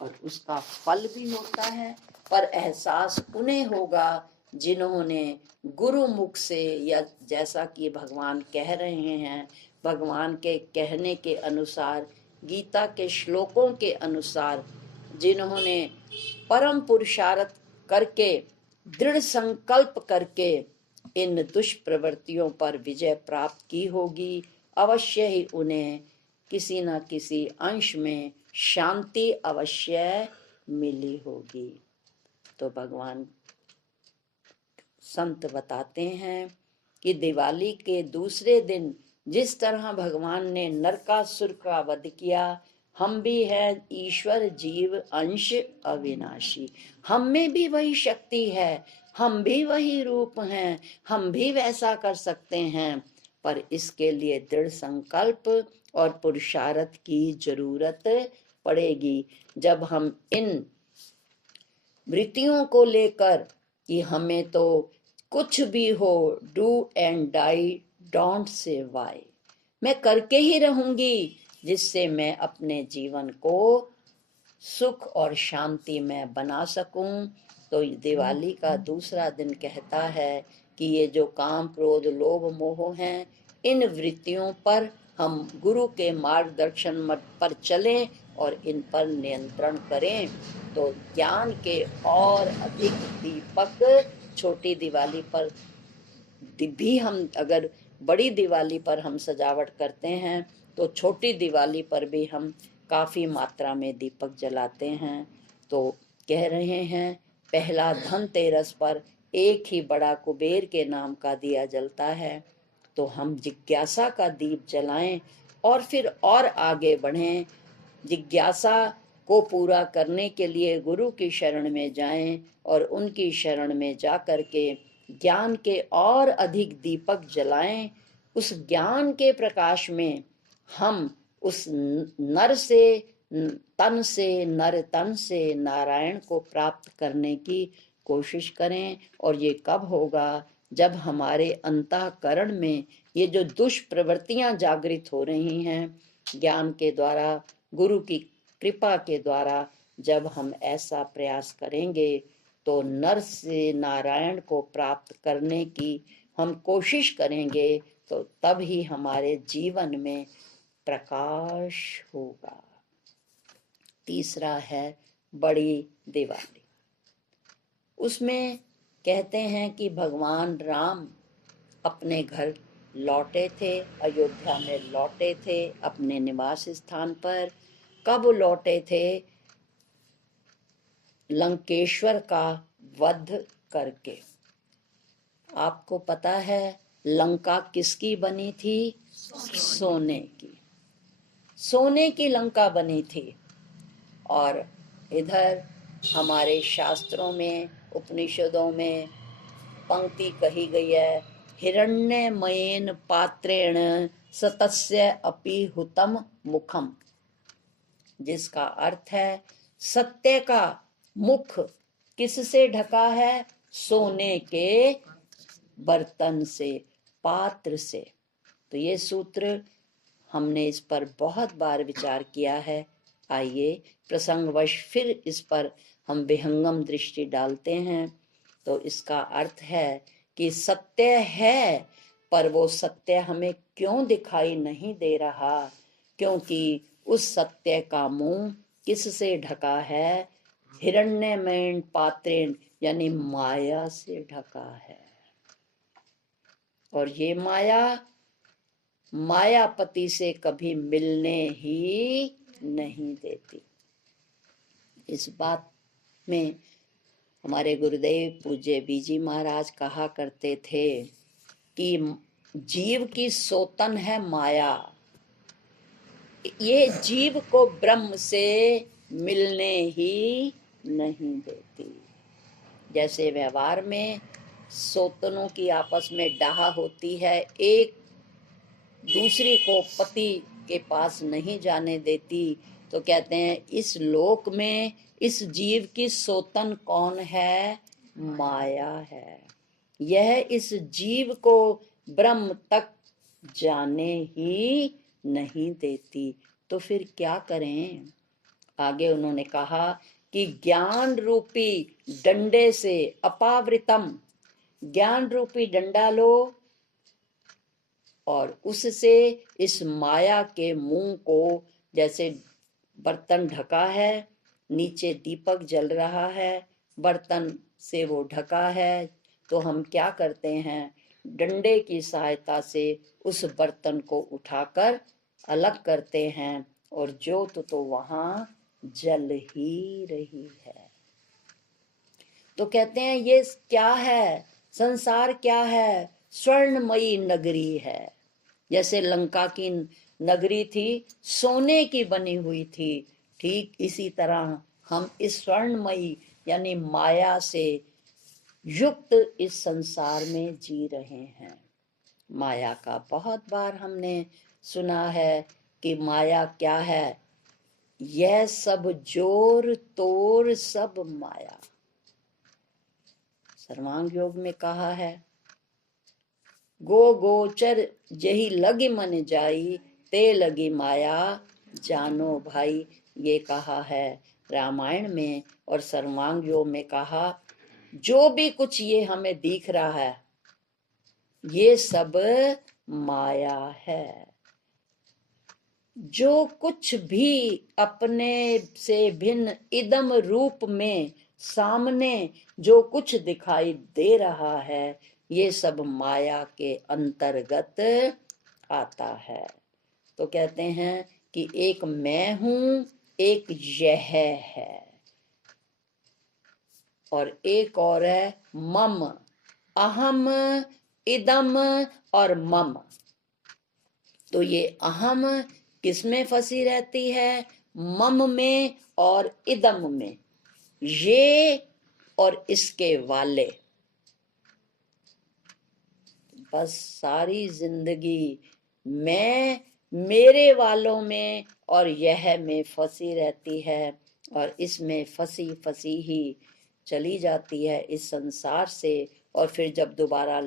और उसका फल भी होता है, पर एहसास उन्हें होगा जिन्होंने गुरु मुख से, या जैसा कि भगवान कह रहे हैं, भगवान के कहने के अनुसार, गीता के श्लोकों के अनुसार, जिन्होंने परम पुरुषार्थ करके, दृढ़ संकल्प करके इन दुष्प्रवृत्तियों पर विजय प्राप्त की होगी, अवश्य ही उन्हें किसी न किसी अंश में शांति अवश्य मिली होगी। तो भगवान संत बताते हैं कि दिवाली के दूसरे दिन जिस तरह भगवान ने नरकासुर का वध किया, हम भी है ईश्वर जीव अंश अविनाशी, हम में भी वही शक्ति है, हम भी वही रूप हैं, हम भी वैसा कर सकते हैं, पर इसके लिए दृढ़ संकल्प और पुरुषार्थ की जरूरत पड़ेगी। जब हम इन वृत्तियों को लेकर कि हमें तो कुछ भी हो, do and die, don't say why, मैं करके ही रहूंगी जिससे मैं अपने जीवन को सुख और शांति में बना सकूं, तो दिवाली का दूसरा दिन कहता है कि ये जो काम क्रोध लोभ मोह हैं, इन वृत्तियों पर हम गुरु के मार्गदर्शन पर चलें और इन पर नियंत्रण करें, तो ज्ञान के और अधिक दीपक छोटी दिवाली पर भी हम, अगर बड़ी दिवाली पर हम सजावट करते हैं तो छोटी दिवाली पर भी हम काफ़ी मात्रा में दीपक जलाते हैं। तो कह रहे हैं पहला धनतेरस पर एक ही बड़ा कुबेर के नाम का दिया जलता है, तो हम जिज्ञासा का दीप जलाएं और फिर और आगे बढ़ें, जिज्ञासा को पूरा करने के लिए गुरु की शरण में जाएं और उनकी शरण में जा कर के ज्ञान के और अधिक दीपक जलाएं। उस ज्ञान के प्रकाश में हम उस नर से तन से, नर तन से नारायण को प्राप्त करने की कोशिश करें। और ये कब होगा? जब हमारे अंतःकरण में ये जो दुष्प्रवृत्तियां जागृत हो रही हैं, ज्ञान के द्वारा, गुरु की कृपा के द्वारा जब हम ऐसा प्रयास करेंगे, तो नर से नारायण को प्राप्त करने की हम कोशिश करेंगे, तो तब ही हमारे जीवन में प्रकाश होगा। तीसरा है बड़ी दिवाली। उसमें कहते हैं कि भगवान राम अपने घर लौटे थे, अयोध्या में लौटे थे, अपने निवास स्थान पर। कब लौटे थे? लंकेश्वर का वध करके। आपको पता है लंका किसकी बनी थी? सोने की। सोने की लंका बनी थी। और इधर हमारे शास्त्रों में, उपनिषदों में पंक्ति कही गई है, हिरण्यमयेन पात्रेण सतस्य अपि हुतम मुखम, जिसका अर्थ है सत्य का मुख किससे ढका है? सोने के बर्तन से, पात्र से। तो ये सूत्र हमने इस पर बहुत बार विचार किया है। आइए प्रसंगवश फिर इस पर हम विहंगम दृष्टि डालते हैं। तो इसका अर्थ है कि सत्य है, पर वो सत्य हमें क्यों दिखाई नहीं दे रहा? क्योंकि उस सत्य का मुंह किससे ढका है? हिरण्यमय पात्रेण, यानी माया से ढका है। और ये माया मायापति से कभी मिलने ही नहीं देती। इस बात में हमारे गुरुदेव पूज्य बीजी महाराज कहा करते थे कि जीव की सोतन है माया, ये जीव को ब्रह्म से मिलने ही नहीं देती। जैसे व्यवहार में सोतनों की आपस में डाह होती है, एक दूसरी को पति के पास नहीं जाने देती, तो कहते हैं इस लोक में इस जीव की सोतन कौन है? माया है। यह इस जीव को ब्रह्म तक जाने ही नहीं देती। तो फिर क्या करें? आगे उन्होंने कहा कि ज्ञान रूपी डंडे से अपावृतम, ज्ञान रूपी डंडा लो और उससे इस माया के मुंह को, जैसे बर्तन ढका है, नीचे दीपक जल रहा है, बर्तन से वो ढका है, तो हम क्या करते हैं, डंडे की सहायता से उस बर्तन को उठाकर अलग करते हैं और ज्योत तो वहां जल ही रही है। तो कहते हैं ये क्या है, संसार क्या है, स्वर्णमयी नगरी है। जैसे लंका की नगरी थी, सोने की बनी हुई थी, ठीक इसी तरह हम इस स्वर्णमयी यानी माया से युक्त इस संसार में जी रहे हैं। माया का बहुत बार हमने सुना है कि माया क्या है, यह सब जोर तोर सब माया। सर्वांग योग में कहा है, गो गोचर जही लगी मन जाई, ते लगी माया जानो भाई। ये कहा है रामायण में, और सर्वांग योग में कहा, जो भी कुछ ये हमें दिख रहा है ये सब माया है। जो कुछ भी अपने से भिन्न इदम रूप में सामने जो कुछ दिखाई दे रहा है, ये सब माया के अंतर्गत आता है। तो कहते हैं कि एक मैं हूं, एक यह है, और एक और है मम, अहम, इदम और मम। तो ये अहम किसमें फंसी रहती है, मम में और इदम में, ये और इसके वाले। बस सारी जिंदगी मैं मेरे वालों में और यह में फंसी रहती है, और इसमें फंसी फंसी ही चली जाती है इस संसार से। और फिर जब दोबारा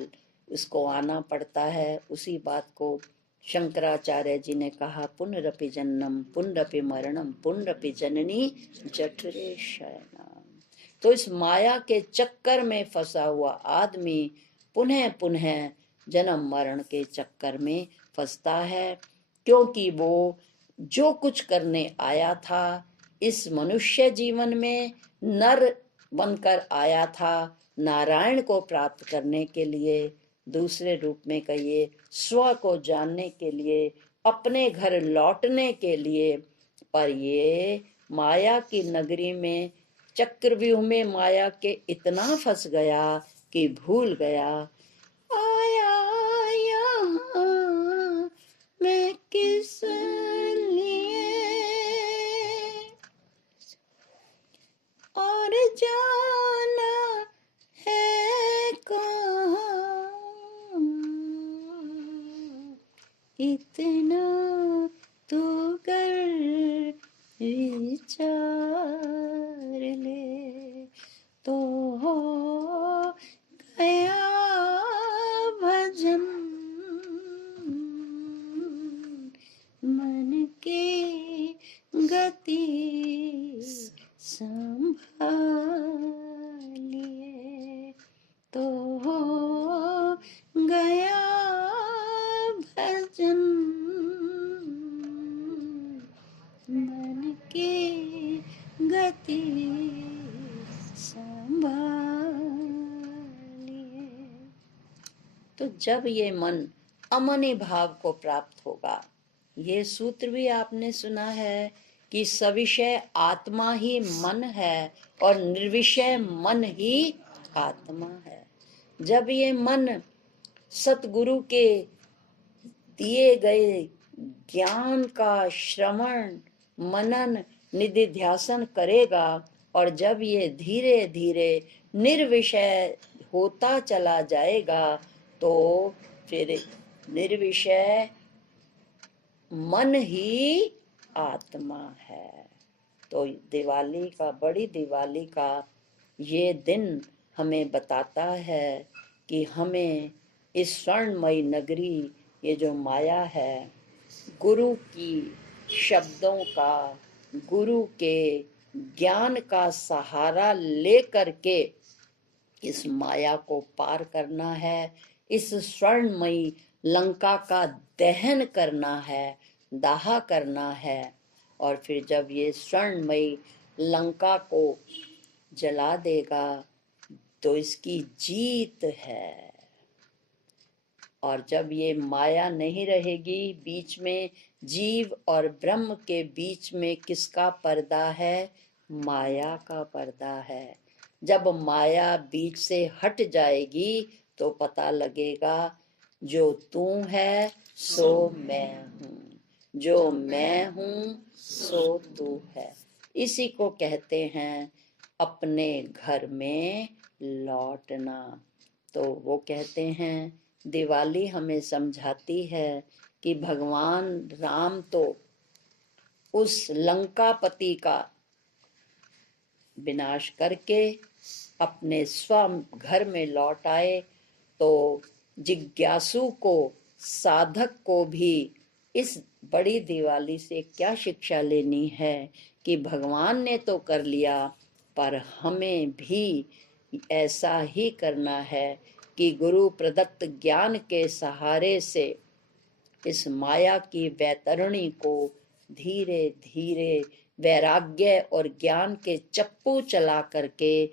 उसको आना पड़ता है, उसी बात को शंकराचार्य जी ने कहा, पुनरपि जन्मम पुनरपि मरणम पुनरपि जननी जठरे शयनम। तो इस माया के चक्कर में फंसा हुआ आदमी पुनः पुनः जन्म मरण के चक्कर में फंसता है, क्योंकि वो जो कुछ करने आया था इस मनुष्य जीवन में, नर बनकर आया था नारायण को प्राप्त करने के लिए, दूसरे रूप में कहिए स्व को जानने के लिए, अपने घर लौटने के लिए। पर ये माया की नगरी में, चक्रव्यूह में माया के इतना फंस गया कि भूल गया, आया यहाँ मैं किस लिए और जाना है कहाँ, इतना तू कर विचार ले तो हो गया भजन, मन के गति संभालिए तो हो गया भजन, मन के गति संभालिए। तो जब ये मन अमनि भाव को प्राप्त होगा, ये सूत्र भी आपने सुना है कि सविषय आत्मा ही मन है और निर्विषय मन ही आत्मा है। जब ये मन सतगुरु के दिए गए ज्ञान का श्रवण मनन निधिध्यासन करेगा, और जब ये धीरे धीरे निर्विषय होता चला जाएगा, तो फिर निर्विषय मन ही आत्मा है। तो दिवाली का, बड़ी दिवाली का ये दिन हमें बताता है कि हमें इस स्वर्णमयी नगरी, ये जो माया है, गुरु की शब्दों का गुरु के ज्ञान का सहारा लेकर के इस माया को पार करना है, इस स्वर्णमयी लंका का दहन करना है, दाह करना है। और फिर जब ये स्वर्णमयी लंका को जला देगा तो इसकी जीत है। और जब ये माया नहीं रहेगी, बीच में जीव और ब्रह्म के बीच में किसका पर्दा है? माया का पर्दा है। जब माया बीच से हट जाएगी तो पता लगेगा जो तू है सो मैं हूँ, जो मैं हूँ सो तू है। इसी को कहते हैं अपने घर में लौटना। तो वो कहते हैं, दिवाली हमें समझाती है कि भगवान राम तो उस लंकापति का विनाश करके अपने स्व घर में लौट आए। तो जिज्ञासु को, साधक को भी इस बड़ी दिवाली से क्या शिक्षा लेनी है कि भगवान ने तो कर लिया, पर हमें भी ऐसा ही करना है कि गुरु प्रदत्त ज्ञान के सहारे से इस माया की वैतरणी को धीरे धीरे वैराग्य और ज्ञान के चप्पू चला करके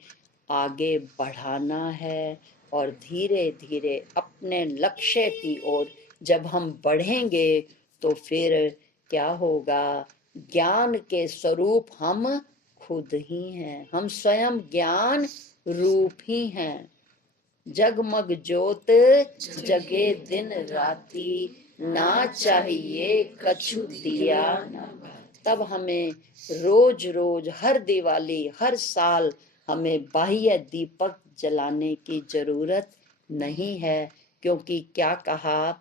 आगे बढ़ाना है। और धीरे धीरे अपने लक्ष्य की ओर जब हम बढ़ेंगे तो फिर क्या होगा? ज्ञान के स्वरूप हम खुद ही हैं, हम स्वयं ज्ञान रूप ही हैं। जगमग ज्योत जगे दिन राती, ना चाहिए कछु दिया न। तब हमें रोज रोज, हर दिवाली, हर साल हमें बाह्य दीपक जलाने की जरूरत नहीं है, क्योंकि क्या कहा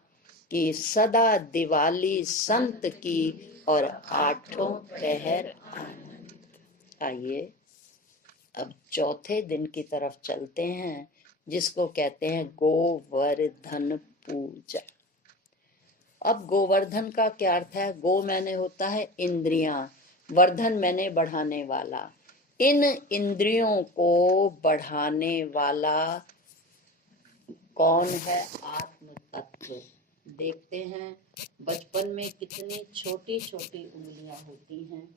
कि सदा दिवाली संत की और आठों पहर आनंद। आइए अब चौथे दिन की तरफ चलते हैं, जिसको कहते हैं गोवर्धन पूजा। अब गोवर्धन का क्या अर्थ है? गो मैंने होता है इंद्रियां, वर्धन मैंने बढ़ाने वाला। इन इंद्रियों को बढ़ाने वाला कौन है? आत्म तत्व। देखते हैं बचपन में कितनी छोटी छोटी उंगलियां होती हैं,